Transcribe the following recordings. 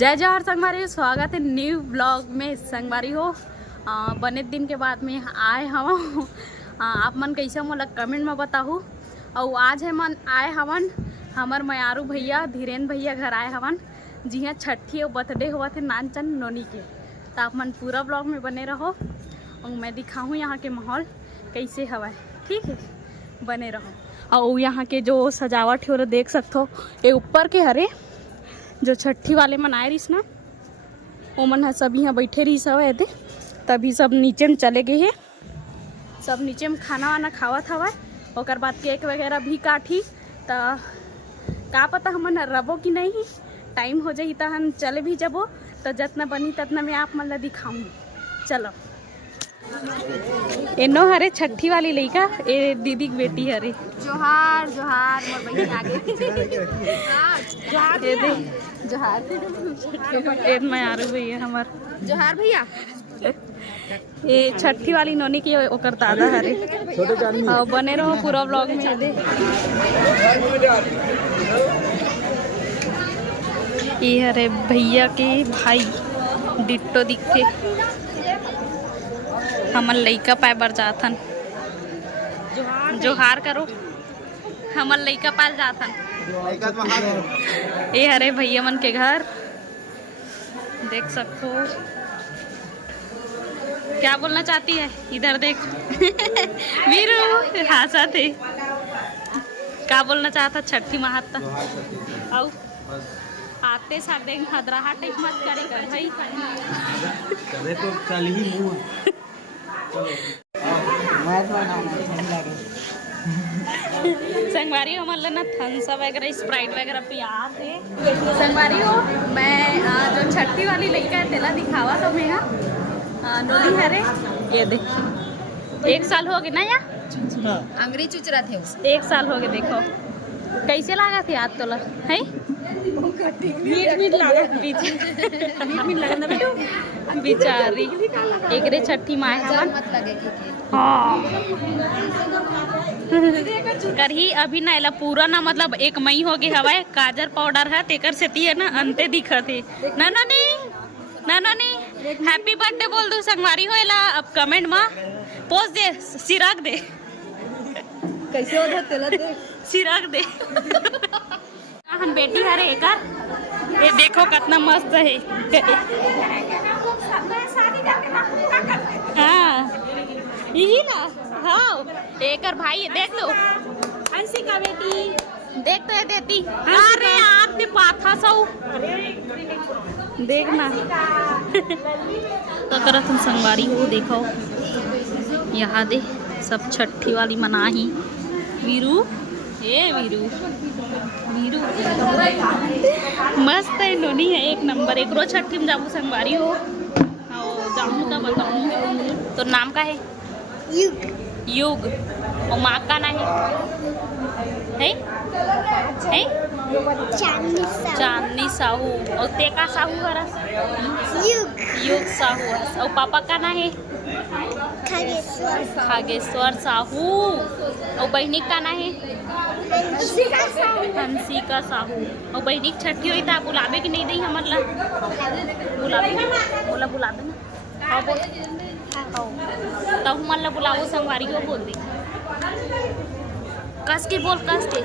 जय जवाहर संगवारी, स्वागत है न्यू ब्लॉग में। संगवारी हो बने दिन के बाद में आए हवा आप मन कैसे मोला कमेंट में बताहू। और आज है मन आए हवन हमार मयारू भैया धीरेन्द्र भैया घर आए हवन, जी हाँ छठी और बर्थडे हुआ थे नानचन नोनी के। तो आप मन पूरा ब्लॉग में बने रहो और मैं दिखाऊँ यहाँ के माहौल कैसे हवा। ठीक है, बने रहो। और यहाँ के जो सजावट हो देख सकते हो, ये ऊपर के हरे जो छठी वाले मन आए रहीस ना, वो मन है सब यहाँ बैठे रही सब थे। तभी सब नीचे में चले गए हैं, सब नीचे में खाना वाना खावत हवा। और बाद केक वगैरह भी काटी। तो का पता हमन रबो कि नहीं, टाइम हो जाही तो हम चले भी जबो। तो जितना बनी ततना मैं आप मन ला दिखाऊंगी। चलो एनो हरे छठी वाली लइका, ए दीदी की बेटी हरे। जोहार जोहार मोर बहिनी आगे जोहार ए दे जोहार। ए मैं आ रही भैया हमार जोहार भैया। ये छठी वाली नोनी की ओकर दादा हरे। और बने रहो पूरा ब्लॉग में। दे ये हरे भैया के भाई डिट्टो दिखे। हमन लइका पाए बर जाथन, जोहार करो। हमन लइका पाल जाथन। ये हरे भैया मन के घर देख सकते हो। क्या बोलना चाहती है, इधर देख वीरू हंसा थे। क्या बोलना चाहता छठी महात्ता। आओ आते साथ देख हदराहट मत करेगा भाई। करे तो चल ही मुंह संगवारी हो मतलब ना थम्स अप वगैरह स्प्राइट वगैरह पिया थे। संगवारी हो मैं जो छठी वाली लड़का है तेला दिखावा तो मैं नोनी हरे। ये देख 1 साल हो गए ना या अंग्रेजी चुचरा थे उसे। 1 साल हो गए। देखो कैसे लगा थे आज तोला है। बिचारी एकरे छठी माए हमन मत लगेगी। हाँ करही अभी ना एला पूरा ना मतलब 1 मई हो गए हवाए। काजर पाउडर है तेकर सेती है ना अंते दिखत है ना। नहीं हैप्पी बर्थडे बोल दो संगवारी हो। एला अब कमेंट में पोस्ट दे, सिराग दे कैसे होता तेला दे सिराग दे। हम बेटी हरे एकर, ये देखो कितना मस्त है। हाँ यही ना। हाँ एकर भाई देख लो, अंशी का बेटी देख तो ये देती। अरे आप ने पाथा सौ देखना तो करा तुम संगवारी हो। देखो यहाँ दे सब छठी वाली मना ही। वीरू ए वीरू मस्त है नोनी है, 1 नंबर। एक रोज छठी में जाबू संगवारी हो जाऊँ तो बताऊँ। तो नाम का है युग और माँ का ना है चांदनी साहू। और ते का साहू हरस युग साहू हरस। और पापा का ना है खागेश्वर साहू। और बहनी का ना है हंसिका साहू। और बहनी छठी हुई तो बुलावे कि नहीं दी हमन ला बुलावे बोला बुला दे ना। हाँ बोल तब हमन ला बुलाओ संगवारी को बोल दे। कस के बोल, कस के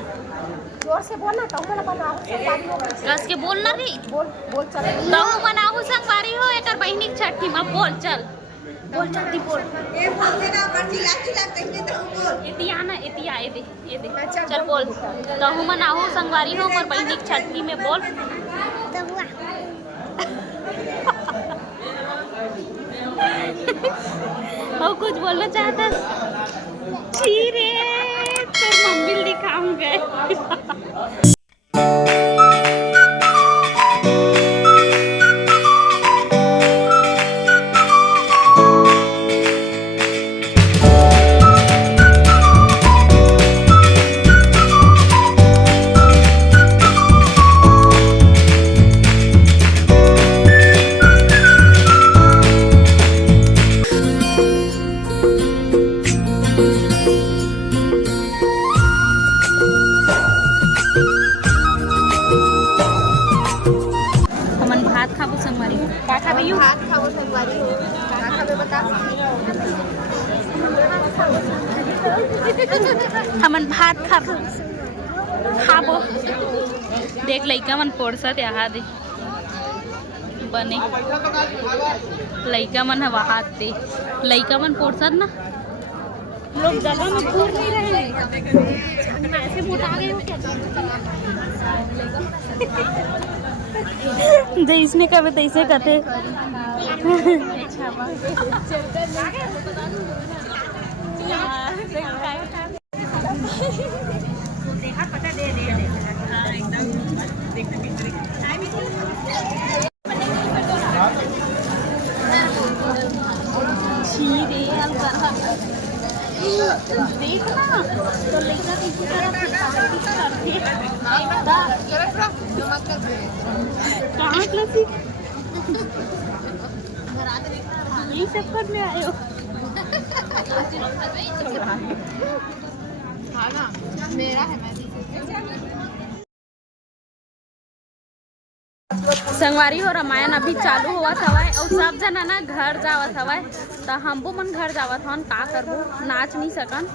जोर से बोलना तो हमरा बनाओ संगवारी हो। कस के बोलना नहीं बोल चल तो मनाऊ संगवारी हो। एकर बहनी छठी में बोल चल बोल जल्दी बोल। ए बोल देना पर्ची लाठी लाते ही तो बोल। एतिया ना एतिया ए दे चल बोल। तो हम मनाऊ संगवारी हो और बहनी छठी में बोल और कुछ बोलना चाहता। रे तेरे मम्मी दिखाऊंगा। हमन भात खाबो देख लइका मन पोड़सत यहाँ दे बने लइका मन हवा हाथ दे लइका मन पोड़सत ना लोग जगह में घूर नहीं रहे ऐसे मोटा गए हो क्या जैसने कभी तैसे कहते देखना तो लड़का किसी तरह कहाँ क्लासी यही सब करने आए हो मेरा है संगवारी हो रामायण अभी चालू हुआ हवाए और सब जना ना घर जावत हवाए तो हमबो मन घर जावत हन का करबो नाच नहीं सकन